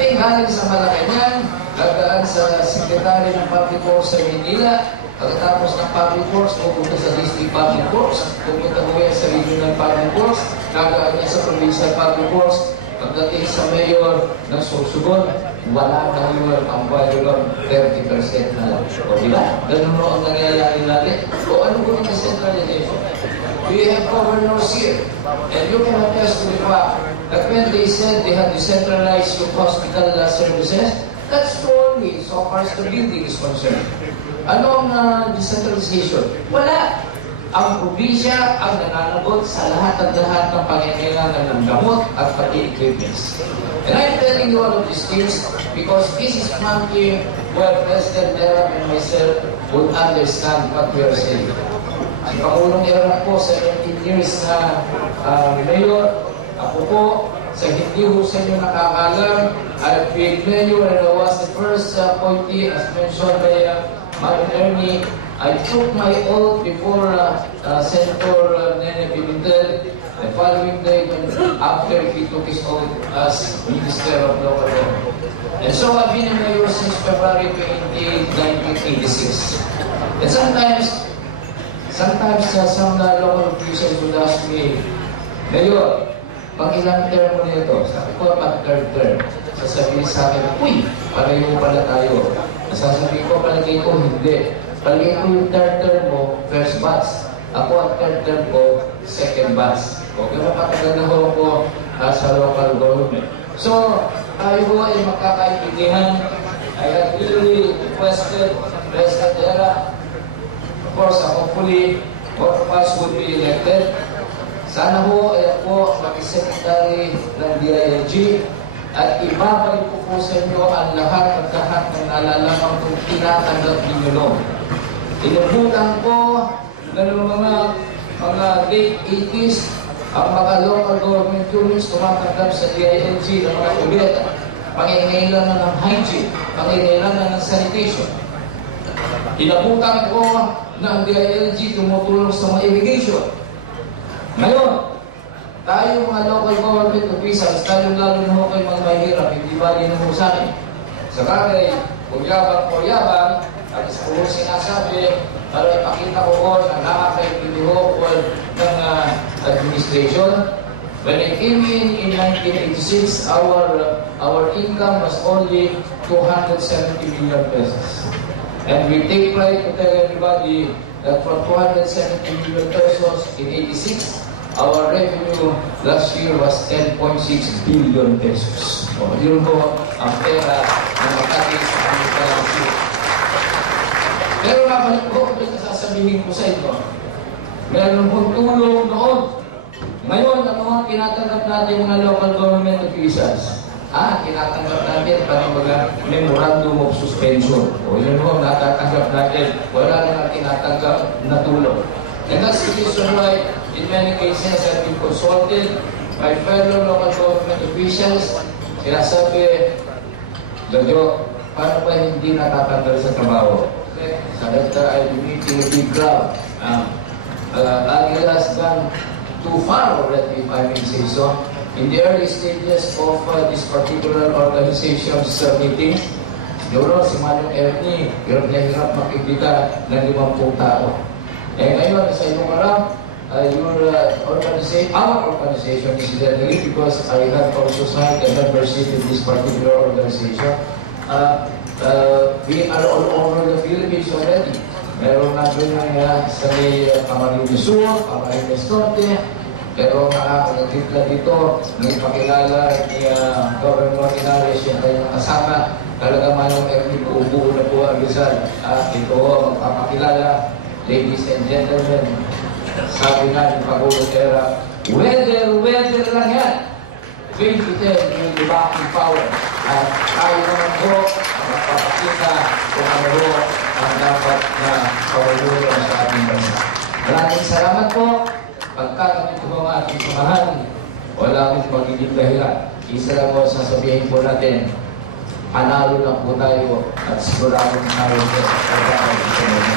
Galing sa Malacanang, gagaan sa Secretary ng Public Works sa Manila. Pagkatapos ng Public Works, pupunta sa District Public Works, pupunta ko yan sa Regional Public Works, gagaan niya sa Provincial Public Works. Pagdating sa Mayor ng Sorsogon, wala na yun ang value ng 30% na lang. O diba? Ganun mo ang nangyayari natin. O ano ko ng decentralization? We have governors here, and you can attest to the fact that when they said they had decentralized your hospital services, that's only so far as the building is concerned. Anong decentralization? Wala. Ang probinsya ang nananagot sa lahat ng pangangailangan ng gamot at pati equipments. And I'm telling you all of these things because this is something where President Erap and myself would understand what we are saying. Si Pangulong Erap po, 17 years na mayor. Ako po, sa hindi ho sa inyo nakakalam, I've been mayor and I was the first appointee, as mentioned by Madam Ernie. I took my oath before Senator Nene Pimentel the following day after he took his oath as Minister of Local Government. And so I've been a mayor since February 1986. And sometimes some local officials would ask me, Mayor, pag ilang term mo nito? Sabi ko, pag third term. Sasabihin sa akin, uy, pareho pala tayo. Sasabihin ko, palagay ko, hindi. Palagay ko yung third term mo, first batch. Ako ang third term ko, second batch. O kaya mapatagal na ho ko sa local government. So, tayo ho ay magkakaintindihan. I have really requested President Erap. Of course, hopefully, all of us would be elected. Sana ho ay ako mag-secretary ng DILG at ibabalik ko po sa inyo ang lahat ng nalalaman kung tinatanggap ninyo noon. Inubutan ko ng mga late 80s ang mga local government units tumatanggap sa DILG ng mga kubeta, pangingailangan ng hygiene, pangingailangan ng sanitation. Inabutan ko na ang DILG tumutulong sa mga irrigation. Ngayon, tayo mga local government officials, tayo lalo na ho kayo mga mahirap, hindi ba din mo sa akin? Sa bagay, kung yabang, at isa ko sinasabi, para ipakita ko ko na nakakaintindi ho ng administration. When I came in 1986, our income was only 270 million pesos. And we take pride to tell everybody that from 270 million pesos in 86, our revenue last year was 10.6 billion pesos. O, yun po ang pera na makati sa aming kalansi. Pero mabalik ko, ito sasabihin ko sa inyo. Meron pong tulong noon. Ngayon, ano ang tinatanggap natin mga local government officials? Tinatanggap natin parang memorandum of suspension. O yun po, natatanggap natin. Wala na tinatanggap na tulong. And that's the reason why, in many cases, I've been consulted by fellow local government officials. Sinasabi, Jojo, paano ba hindi natatanggal sa trabaho? Sabi ka, I've been meeting a big crowd. Lagi has gone too far already, if I may say so. In the early stages of this particular organization's meetings, siguro si Manong Ernie, hirap na hirap makikita ng 50 tao. Ngayon, sa inyong harap, our organization incidentally, because I have also signed a membership in this particular organization, we are all over the Philippines already. Meron na doon sa Camarines Sur, Camarines Norte, pero nakakagitla dito, nagpakilala ni Governor Inares, yung kanyang kasama, talaga Manong Ernie, buo na po ang Rizal. Ito ho, magpapakilala, ladies and gentlemen, sabi nga ni Pangulong Erap, weather lang yan. 2010 yung debating power. At tayo naman po ang magpapakita kung ano ho ang dapat na pawalulong sa ating bansa. Maraming salamat po. Pagka ganito mga ating samahan, wala akong magiging dahilan. Isa lang po sasabihin po natin, panalo na po tayo at siguradong tayo po sa pagkakaroon sa mga.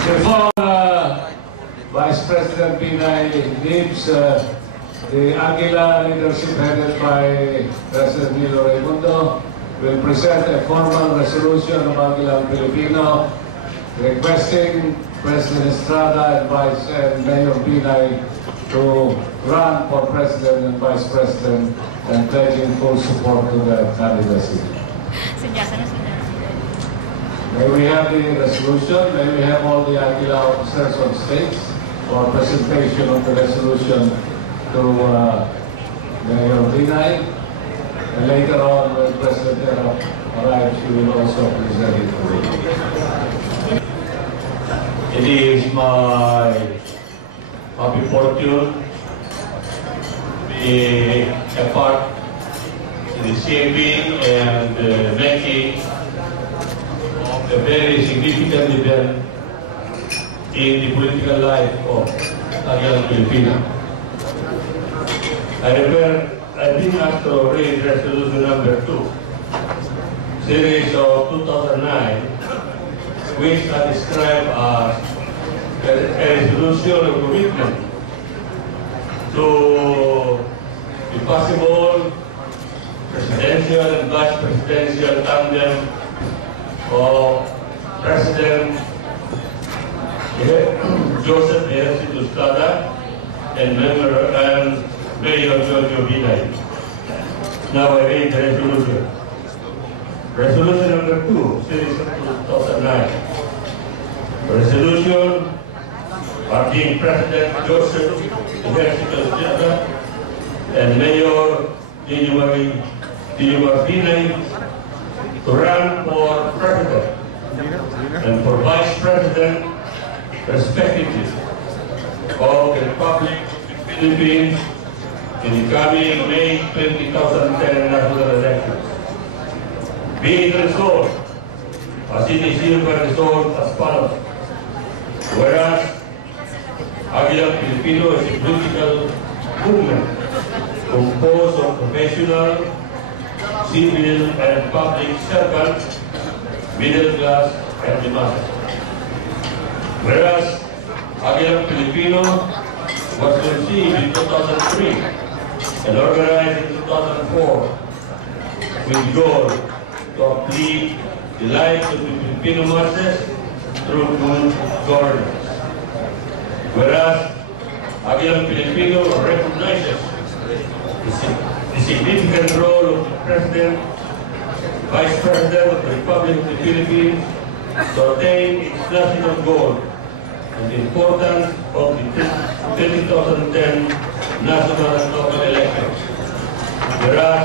Before Vice President Binay leaves, The Aguila leadership headed by President Nilo Raimundo will present a formal resolution of Aguila Filipino requesting President Estrada and Mayor Binay to run for President and Vice President and pledging full support to their candidacy. May we have the resolution? May we have all the Aguila officers on stage for presentation of the resolution to Mayor Binay? And later on, when President Era arrives, she will also present it to you. It is my happy fortune to be a part in the CMB and making a very significant event in the political life of Aguila Filipino. I've been asked to read resolution number 2, series of 2009, which I describe as a resolution of commitment to the possible presidential and vice presidential tandem of President Joseph Ejercito Estrada and Mayor Jojo Binay. Now I read the resolution. Resolution number 2, series of 2009. Resolution urging President Joseph Ejercito Estrada and Mayor Jojo Binay to run for President and for Vice President, respectively, of the Republic of the Philippines in the coming May 2010 national elections. Being resolved, as it is hereby resolved as follows. Whereas Aguila Filipino is a political movement composed of professional, civil, and public servants, middle class, and the masses. Whereas Aguila Filipino was conceived in 2003 and organized in 2004 with the goal to uplift the lives of the Filipino masses through good governance. Whereas Aguila Filipino recognizes the significant role of the President, Vice President of the Republic of the Philippines to attain its national goal and the importance of the 2010 national and local elections. Whereas